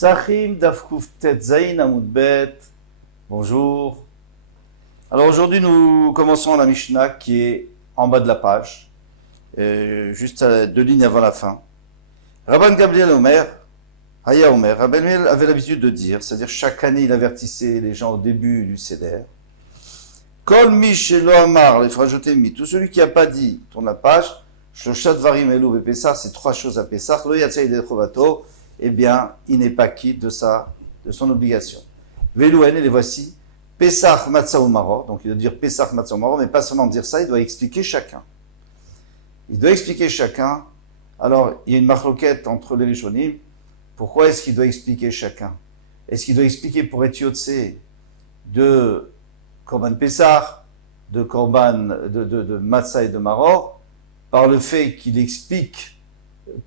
Psachim Dafkuf Tet Zayin Amud Bet. Bonjour. Alors aujourd'hui nous commençons la Mishnah qui est en bas de la page, juste à 2 lignes avant la fin. Rabban Gamliel Omer, Haya Omer, Rabban Gamliel avait l'habitude de dire, c'est-à-dire chaque année il avertissait les gens au début du Seder. Kol Mish Lo Amar, il faut rajouter mi, tout celui qui n'a pas dit, tourne la page, Shoshat Varim Elou et Pessah, c'est 3 choses à Pessah, Lo Yatzai de Chovato, eh bien, il n'est pas quitte de son obligation. Velouen, et les voici, Pessah Matzah Maror, donc il doit dire Pessah Matzah Maror, mais pas seulement dire ça, il doit expliquer chacun. Il doit expliquer chacun. Alors, il y a une marloquette entre les Rishonim. Pourquoi est-ce qu'il doit expliquer chacun? Est-ce qu'il doit expliquer pour Etiotse de Korban Pessah, de Korban, de Matzah et de Maror, par le fait qu'il explique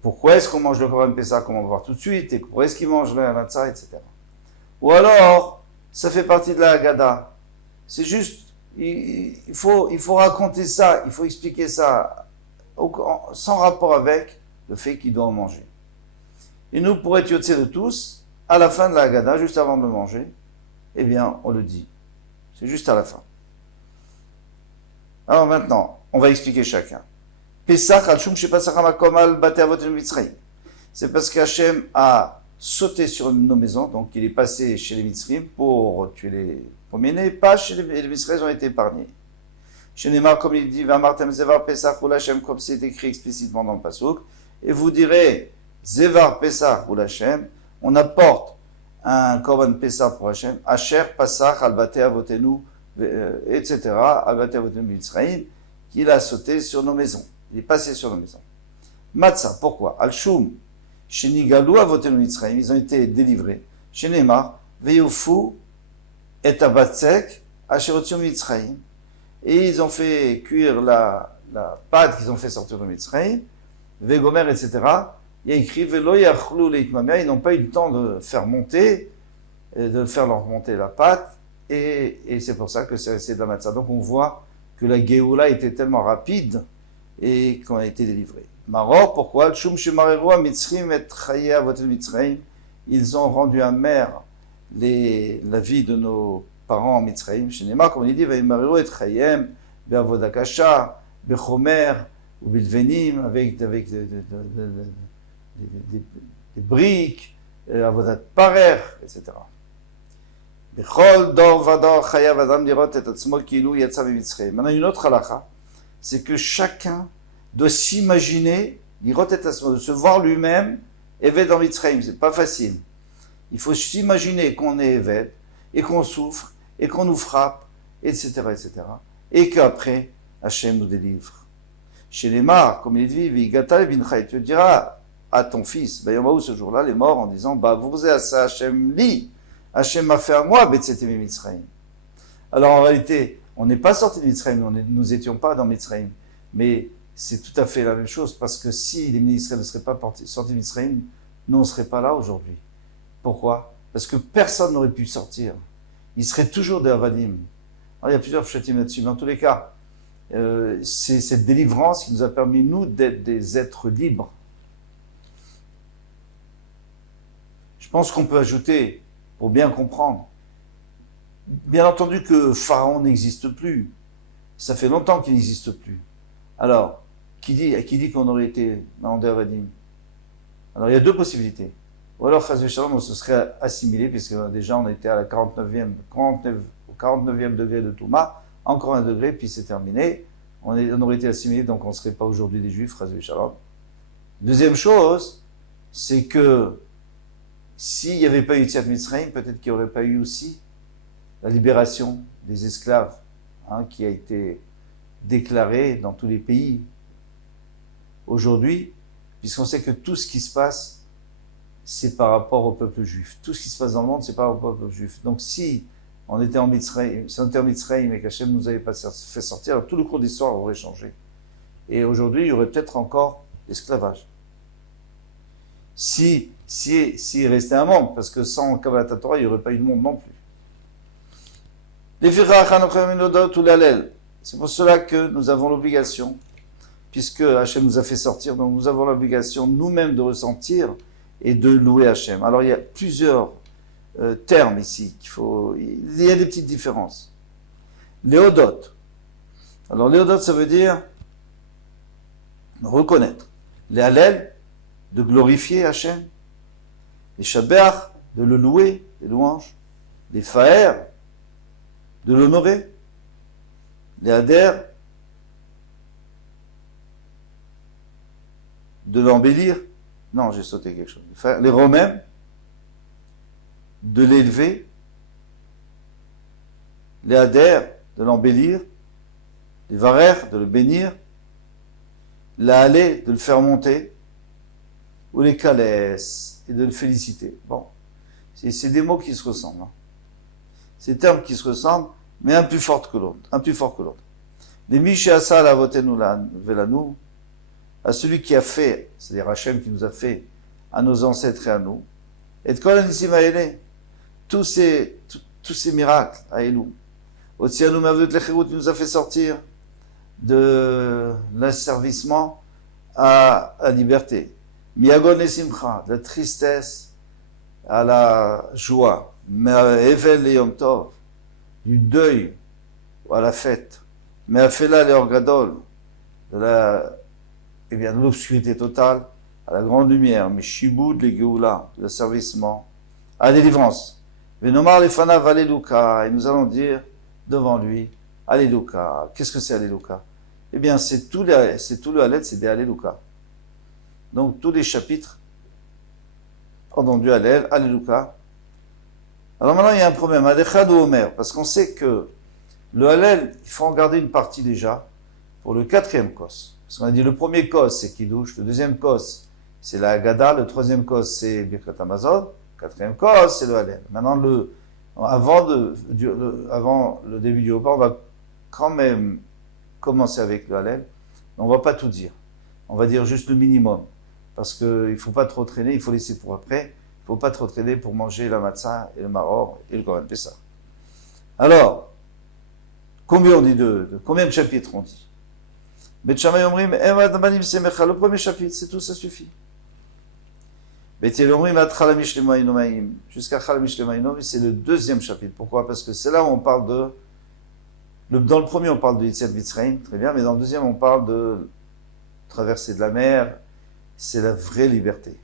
pourquoi est-ce qu'on mange le Korban Pessah, comme on va voir tout de suite, et pourquoi est-ce qu'il mange le Matzah, etc. Ou alors, ça fait partie de la Haggadah. C'est juste, il faut raconter ça, il faut expliquer ça, sans rapport avec le fait qu'il doit en manger. Et nous, pour être yotzé de tous, à la fin de la Haggadah, juste avant de le manger, eh bien, on le dit. C'est juste à la fin. Alors maintenant, on va expliquer chacun. Pesach al-shum shepasach hamakom al batei avot Mitzrayim. C'est parce qu'Hachem a sauté sur nos maisons, donc il est passé chez les Mitzrayim pour tuer les premiers-nés, pas chez les Mitzrayim, ont été épargnés. Chez Neymar, comme il dit, Vamartem Zevar Pesach ou Lachem, comme c'est écrit explicitement dans le Pasuk, et vous direz, Zevar Pesach ou Lachem, on apporte un Korban Pesach pour Hachem, Asher Pasach al batei avotenu, etc., al batei avotenu Mitzrayim, qu'il a sauté sur nos maisons. Il est passé sur nos maisons. Matzah, pourquoi? Al-Shum, Shenigalu avotenu Mitzrayim, ils ont été délivrés. Chez Neymar, Veyofu et Abatzek, Asherotio Mitzrayim. Et ils ont fait cuire la pâte qu'ils ont fait sortir de Mitzrayim, Vegomer, etc. Il y a écrit Velo Yachlu Leitmamia, ils n'ont pas eu le temps de faire monter, de faire leur monter la pâte, et c'est pour ça que c'est de la Matzah. Donc on voit que la Géoula était tellement rapide et qu'on a été délivré. Maror, pourquoi? Ils ont rendu amer la vie de nos parents en Mitzrayim. Chez Neymar, comme il dit, avec des briques, avodat parer, etc. Maintenant, une autre halakha, c'est que chacun doit s'imaginer, de se voir lui-même, Eved en Mitzrayim. C'est pas facile. Il faut s'imaginer qu'on est Eved, et qu'on souffre, et qu'on nous frappe, etc., etc. Et qu'après, Hachem nous délivre. Chez les Mar, comme il dit, tu diras à ton fils, Bayamaou ce jour-là, les morts en disant, vous à ça, Hachem li, Hachem m'a fait à moi, Betzetemi Mitzrayim. Alors en réalité, on n'est pas sorti de Mitzrayim, nous étions pas dans Mitzrayim, mais c'est tout à fait la même chose, parce que si les ministres ne seraient pas sortis de Mitzrayim, nous on ne serait pas là aujourd'hui. Pourquoi? Parce que personne n'aurait pu sortir. Il serait toujours des Avadim. Alors, il y a plusieurs pshatim là-dessus, mais en tous les cas, c'est cette délivrance qui nous a permis, nous, d'être des êtres libres. Je pense qu'on peut ajouter, pour bien comprendre, bien entendu que Pharaon n'existe plus. Ça fait longtemps qu'il n'existe plus. Alors, qui dit qu'on aurait été dans des Avadim? Alors, il y a 2 possibilités. Ou alors, Chaz v'Shalom, on se serait assimilé, puisque déjà on était à la 49e degré de Touma, encore un degré, puis c'est terminé. On aurait été assimilé, donc on ne serait pas aujourd'hui des Juifs, Chaz v'Shalom. Deuxième chose, c'est que s'il n'y avait pas eu Yetziat Mitzrayim, peut-être qu'il n'y aurait pas eu aussi la libération des esclaves, qui a été déclarée dans tous les pays aujourd'hui, puisqu'on sait que tout ce qui se passe, c'est par rapport au peuple juif. Tout ce qui se passe dans le monde, c'est par rapport au peuple juif. Donc si on était en Mitzrayim, et qu'Hachem nous avait pas fait sortir, alors tout le cours d'histoire aurait changé. Et aujourd'hui, il y aurait peut-être encore l'esclavage. S'il restait un monde, parce que sans Kabbalat Torah, il n'y aurait pas eu de monde non plus. C'est pour cela que nous avons l'obligation, puisque Hachem nous a fait sortir, donc nous avons l'obligation nous-mêmes de ressentir et de louer Hachem. Alors il y a plusieurs termes ici il y a des petites différences. Léodot. Alors Léodot, ça veut dire reconnaître. Les Hallel, de glorifier Hachem. Les Shabbat, de le louer, les louanges. Les Faer, de l'honorer. Les Ader, de l'embellir. Non, j'ai sauté quelque chose. Les Romains, de l'élever. Les Ader, de l'embellir. Les Varer, de le bénir. La Halé, de le faire monter. Ou les Kalès, et de le féliciter. Bon, c'est des mots qui se ressemblent. Hein. C'est des termes qui se ressemblent, mais un plus fort que l'autre. Un plus fort que l'autre. Les Mishéasa la votenu velanu, à celui qui a fait, c'est-à-dire Hachem qui nous a fait, à nos ancêtres et à nous, et de Kol Anissim Haele, tous ces miracles à Elou. Otsianu Mavut Lecherut, il nous a fait sortir de l'asservissement à la liberté. Miagon et Simcha, de la tristesse à la joie. Evel et Yom Tov, du deuil à la fête. Meafela et Orgadol, de l'obscurité totale à la grande lumière. Mishiboud les Geoula, de l'asservissement à la délivrance. Venomar les Fanav Alléluia, et nous allons dire devant lui Alléluia. Qu'est-ce que c'est Alléluia? Eh bien, c'est tout le Halel, c'est des Alléluia. Donc, tous les chapitres ont du Halel, Alléluia. Alors maintenant, il y a un problème. Adechad ou Omer, parce qu'on sait que le Halel, il faut en garder une partie déjà pour le 4e kos. Parce qu'on a dit le premier kos, c'est Kiddush, le 2e kos, c'est la Haggadah, le 3e kos, c'est Birkat Hamazon, le 4e kos, c'est le Halel. Maintenant, avant le début du repas, on va quand même commencer avec le Halel, mais on ne va pas tout dire. On va dire juste le minimum. Parce qu'il ne faut pas trop traîner, il faut laisser pour après. Il ne faut pas trop traîner pour manger la matzah et le maror et le Korban Pessah. Alors, combien on dit combien de chapitres on dit? Bet Shammai Omrim, le premier chapitre, c'est tout, ça suffit. Bet Hillel Omrim, jusqu'à Chalamish Lemaïnom, c'est le 2e chapitre. Pourquoi? Parce que c'est là où on parle dans le premier, on parle de Yetziat Mitzrayim, très bien, mais dans le 2e, on parle de traverser de la mer. C'est la vraie liberté.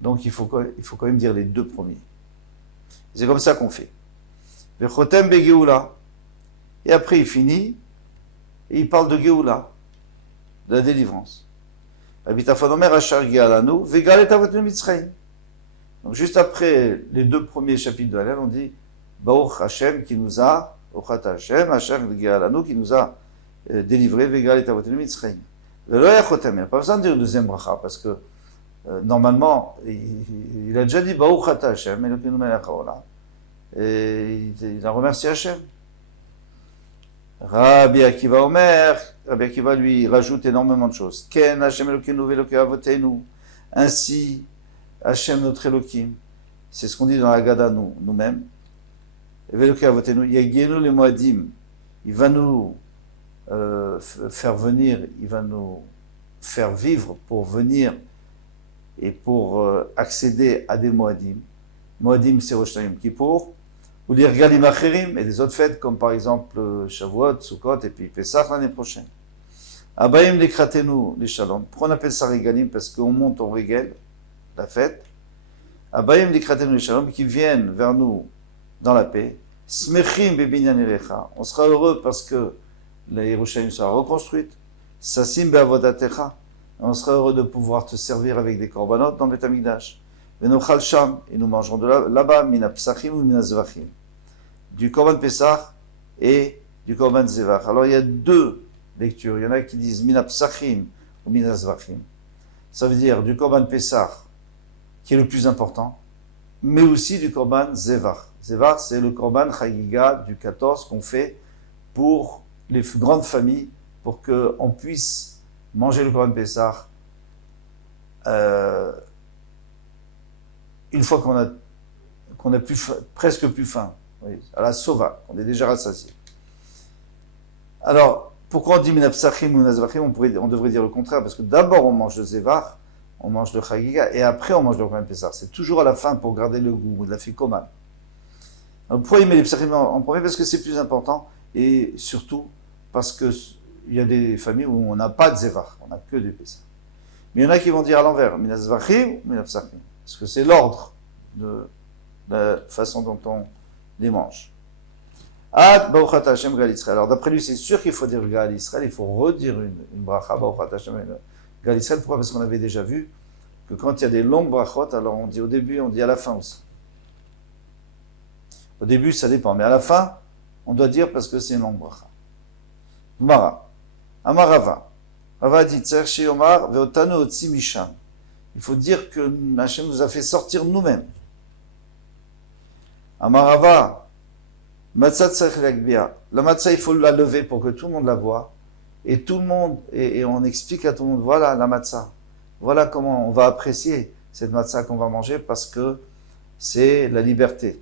Donc il faut quand même dire les 2 premiers. C'est comme ça qu'on fait. Vechotem be Geoula. Et après il finit, et il parle de Geoula, de la délivrance. Abitafonomer Achar Gealanu, Vegalet Avotenu Mitzrayim. Donc juste après les 2 premiers chapitres de Halel, on dit Baruch Hashem qui nous a, Ochat Hashem, Achar Gealanu qui nous a délivré, Vegalet Avotenu Mitzrayim. Il n'y a pas besoin de dire le 2e bracha, parce que normalement, il a déjà dit Baruch Ata Hashem, et il a remercié Hashem. Rabbi Akiva lui rajoute énormément de choses. Ken Hashem Elokeinu ve'Elokei Avotenu. Ainsi, Hashem notre Elohim, c'est ce qu'on dit dans la Haggadah nous-mêmes. Ve'Elokei Avotenu, Yagienu le Moadim, il va nous faire venir, il va nous faire vivre pour venir et pour accéder à des Moadim. Moadim, c'est Rosh Hashanah Yom Kippour, ou les Regalim Acherim, et des autres fêtes, comme par exemple Shavuot, Sukkot, et puis Pesach l'année prochaine. Abayim Lekratenu, les Shalom. Pourquoi on appelle ça Regalim? Parce qu'on monte au Regel, la fête. Abayim Lekratenu, les Shalom, qui viennent vers nous dans la paix. Smechim Bebinyan Erecha. On sera heureux parce que la Yerushalayim sera reconstruite. Sasim Be'avodatecha. On sera heureux de pouvoir te servir avec des korbanot dans le Beth Amikdash. Venochal Sham, et nous mangerons de là-bas, mina psachim ou mina zvachim. Du korban Pesach et du korban zevach. Alors il y a 2 lectures. Il y en a qui disent mina psachim ou mina zvachim. Ça veut dire du korban Pesach, qui est le plus important, mais aussi du korban zevach. Zevach, c'est le korban chagiga du 14 qu'on fait pour les grandes familles, pour qu'on puisse manger le korban Pesach une fois qu'on a presque plus faim, oui, à la sova, on est déjà rassasié. Alors, pourquoi on dit minapsachim ou nazvachim? On devrait dire le contraire, parce que d'abord on mange le zévar, on mange le chagiga, et après on mange le Korban Pessah. C'est toujours à la fin pour garder le goût de la ficomane. Donc pourquoi il met les psachim en premier? Parce que c'est plus important, et surtout parce que il y a des familles où on n'a pas de zévar, on n'a que du Pessah. Mais il y en a qui vont dire à l'envers, mina zvachim, mina psachim, parce que c'est l'ordre de la façon dont on les mange. At Baruchat Hashem Gal Israël. Alors d'après lui, c'est sûr qu'il faut dire Gal Israël, il faut redire une bracha Baruchat Hashem Gal Israël. Pourquoi? Parce qu'on avait déjà vu que quand il y a des longues brachot, alors on dit au début, on dit à la fin aussi. Au début, ça dépend, mais à la fin, on doit dire parce que c'est une longue bracha. Mara. Amarava. Rava dit Tserchi Omar Veotano Otsi Misham. Il faut dire que Hashem nous a fait sortir nous-mêmes. Amarava. Matzah tzarich lagbia. La matzah, il faut la lever pour que tout le monde la voie. Et tout le monde, et on explique à tout le monde, voilà la matzah. Voilà comment on va apprécier cette matzah qu'on va manger parce que c'est la liberté.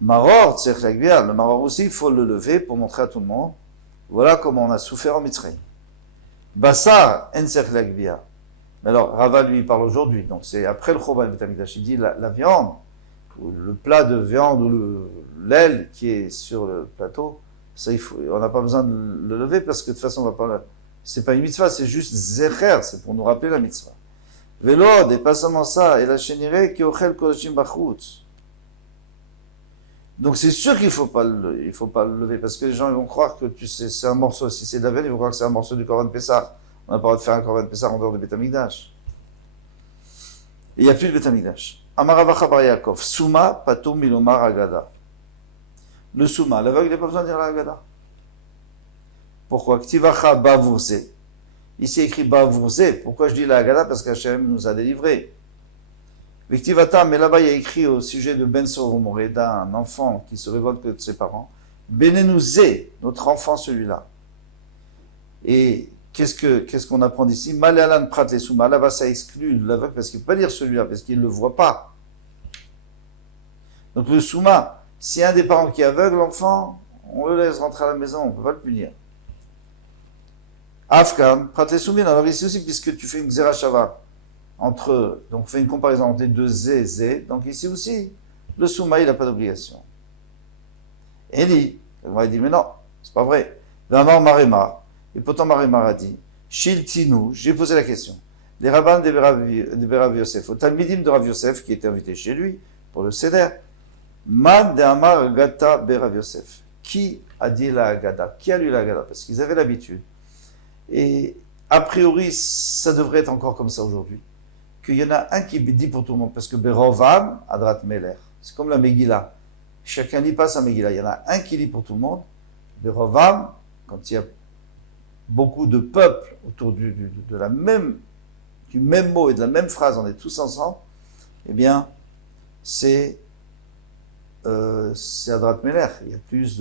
Maror tzarich lagbia. Le maror aussi, il faut le lever pour montrer à tout le monde. Voilà comment on a souffert en Mitzrayim. Bassar en tzarich lagbia. Alors, Rava lui parle aujourd'hui. Donc c'est après le Choban Bet HaMikdash. Il dit la viande, ou le plat de viande ou l'aile qui est sur le plateau, ça on n'a pas besoin de le lever parce que de toute façon on va pas. C'est pas une mitzvah, c'est juste zecher, c'est pour nous rappeler la mitzvah. Vélod, et pas seulement ça, et la chénire qui ochel kodashim bachutz. Donc c'est sûr qu'il faut pas le lever parce que les gens ils vont croire que c'est un morceau. Si c'est de la viande, ils vont croire que c'est un morceau du Korban Pessah. On n'a pas le droit de faire un Korban Pessah en dehors du Beth Amikdash. Et il n'y a plus de Beth Amikdash. Amaravacha bar Yaakov, Souma patum milomar agada. Le Souma, l'aveugle n'a pas besoin de dire la agada. Pourquoi? Ktivacha bavurze. Ici écrit bavurze. Pourquoi je dis la agada? Parce qu'Hachem nous a délivrés. Viktivata, mais là-bas il y a écrit au sujet de Ben Soromoré, d'un enfant qui se révolte de ses parents. Benenouze, notre enfant celui-là. Et qu'est-ce qu'on apprend d'ici? Malalan prat les souma. Là-bas, ça exclut l'aveugle parce qu'il ne peut pas dire celui-là, parce qu'il ne le voit pas. Donc le souma, si un des parents qui est aveugle, l'enfant, on le laisse rentrer à la maison, on ne peut pas le punir. Afkan, prat les soumines. Alors ici aussi, puisque tu fais une xerashava entre, donc fais une comparaison entre les deux zé, donc ici aussi, le souma, il n'a pas d'obligation. Eli, il dit, mais non, c'est pas vrai. D'abord, Marema. Et pourtant, Marimar a dit, Shiltinu, j'ai posé la question, les rabbins de Berav Yosef, au Talmidim de Rav Yosef, qui était invité chez lui pour le Seder, Man de Amar Gata Berav Yosef. Qui a dit la Agada? Qui a lu la Agada? Parce qu'ils avaient l'habitude. Et a priori, ça devrait être encore comme ça aujourd'hui. Qu'il y en a un qui dit pour tout le monde, parce que Berovam, Adrat Meler, c'est comme la Megillah. Chacun lit pas sa Megillah. Il y en a un qui lit pour tout le monde. Berovam, quand il y a beaucoup de peuples autour du même mot et de la même phrase, on est tous ensemble, eh bien, c'est Adrat Meler. Il y a plus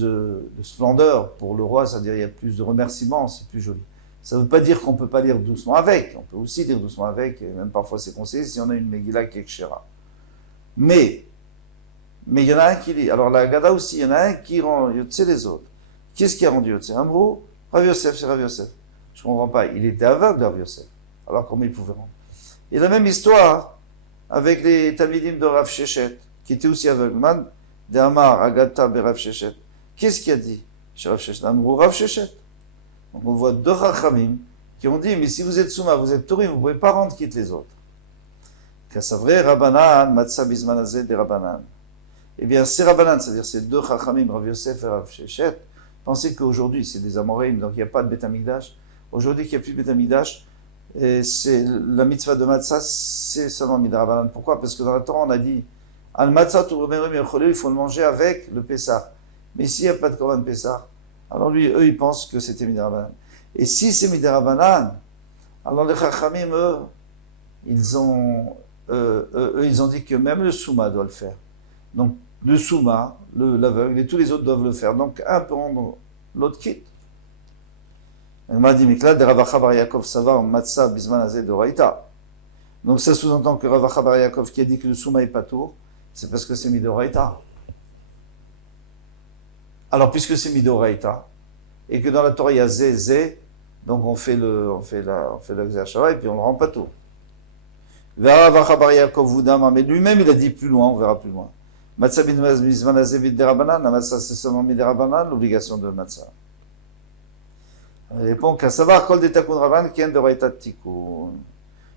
de splendeur pour le roi, c'est-à-dire il y a plus de remerciements, c'est plus joli. Ça ne veut pas dire qu'on ne peut pas lire doucement avec, on peut aussi lire doucement avec, et même parfois c'est conseillé si on a une Megillah qui est Kshera. Mais il y en a un qui lit. Alors la Haggadah aussi, il y en a un qui rend Yotze les autres. Qu'est-ce qui a rendu Yotze? Amrou, Rav Yosef, c'est Rav Yosef. Je ne comprends pas. Il était aveugle, Rav Yosef. Alors comment il pouvait rendre? Et la même histoire avec les Talmidim de Rav Shechet, qui étaient aussi aveugles. Man de Amar Agata be Rav Shechet. Qu'est-ce qu'il a dit chez Rav Shechet? Amrou, Rav Shechet. Donc on voit deux Chachamim qui ont dit, mais si vous êtes Souma, vous êtes Tourim, vous ne pouvez pas rendre quitte les autres. Kassavre Rabbanan, Matzah Bizmanazé des Rabbanan. Eh bien, ces Rabbanan, c'est-à-dire ces deux Chachamim, Rav Yosef et Rav Shechet, pensez qu'aujourd'hui, c'est des Amoréim, donc il n'y a pas de Beth Amikdash. Aujourd'hui, qu'il n'y a plus de Beth Amikdash, c'est la mitzvah de Matzah, c'est seulement Midrabanan. Pourquoi? Parce que dans la Torah, on a dit, Al Matzah, il faut le manger avec le Pessah. Mais s'il n'y a pas de Korban Pessah, alors eux, ils pensent que c'était Midrabanan. Et si c'est Midrabanan, alors les Chachamim, ils ont dit que même le Souma doit le faire. Donc, le Souma, l'aveugle, et tous les autres doivent le faire. Donc, un peut rendre, l'autre quitte. Il m'a dit, Mikla de Ravacha bar Yaakov Savar Matzah Bisman Azeh de Raïta. Donc, ça sous-entend que Ravacha bar Yaakov qui a dit que le Souma est pas tour, c'est parce que c'est Midoraïta. Alors, puisque c'est Midoraïta, et que dans la Torah il y a Zé, Donc on fait le Xer Shava et puis on le rend pas tout. Mais lui-même il a dit plus loin, on verra plus loin. Matzah bizman hazeh bid'Derabanan, la matzah c'est seulement bid'Derabanan, l'obligation de matzah. Il répond qu'à savoir kol de takun raban kien de raïtat tikun.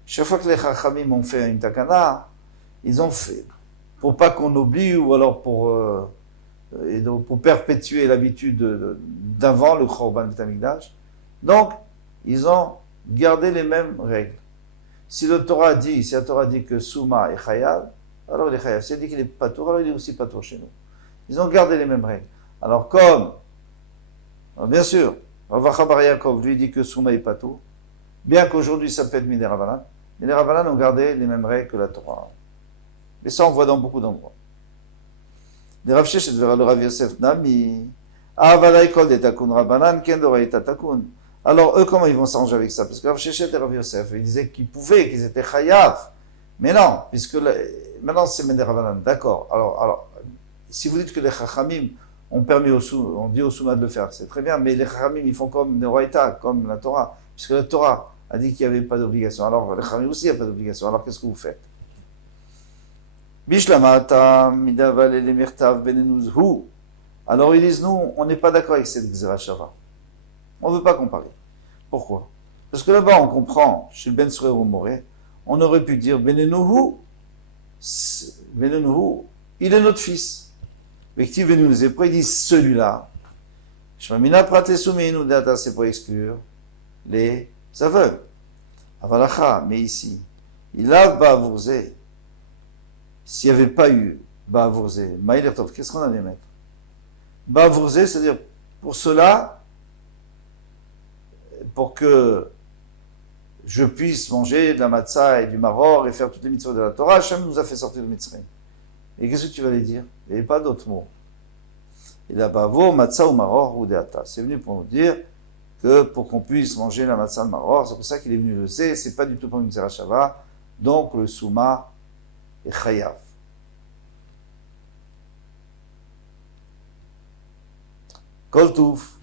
Chaque fois que les chachamim ont fait une takana, ils ont fait pour pas qu'on oublie ou alors pour perpétuer l'habitude d'avant le Chorban Beit HaMikdash. Donc, ils ont gardé les mêmes règles. Si la Torah dit que Souma est Chayav, alors il est Chayav. Si elle dit qu'il est Patour, alors il est aussi Patour chez nous. Ils ont gardé les mêmes règles. Alors bien sûr, Ravacha Bar Yaakov lui dit que Souma est Patour, bien qu'aujourd'hui ça peut être mis des Rabbanan, mais les Rabbanan ont gardé les mêmes règles que la Torah. Et ça, on voit dans beaucoup d'endroits. Les Rav Sheshet vers le Rav Yosef Nami, Avalai kol de takun Rabbanan, ken doraita takun. Alors, eux, comment ils vont s'arranger avec ça? Parce que Rav Sheshet et Rav Yosef, ils disaient qu'ils pouvaient, qu'ils étaient chayav. Mais non, puisque maintenant c'est Mender Rabbanan. D'accord. Alors, si vous dites que les Chachamim ont dit au Souma de le faire, c'est très bien, mais les Chachamim, ils font comme Neroïta, comme la Torah. Puisque la Torah a dit qu'il n'y avait pas d'obligation. Alors, les Chachamim aussi, il n'y a pas d'obligation. Alors, qu'est-ce que vous faites? Bishlamata, Midaval et les Mirtav, Benenuzhu. Alors, ils disent, nous, on n'est pas d'accord avec cette Xera Shava. On ne veut pas comparer. Pourquoi? Parce que là-bas, on comprend, chez Ben Surer ou Moré, on aurait pu dire Benenuhu, il est notre fils. Vecti Benenuzé, pourquoi ils disent celui-là? Shmamina Pratesuminu Data, c'est pour exclure les aveugles. Avalacha, mais ici, il a Bavourze. S'il n'y avait pas eu Bavourze, Maïlertov, qu'est-ce qu'on allait mettre? Bavourze, c'est-à-dire pour cela, pour que je puisse manger de la matzah et du maror et faire toutes les mitzvot de la Torah, Hachem nous a fait sortir de Mitzrayim. Et qu'est-ce que tu vas aller dire? Il n'y avait pas d'autres mots. Et là, bavo, matzah ou maror ou deata. C'est venu pour nous dire que pour qu'on puisse manger la matzah et le maror, c'est pour ça qu'il est venu le zé, c'est pas du tout pour une Xera Shava, donc le souma est chayav. Kol touf.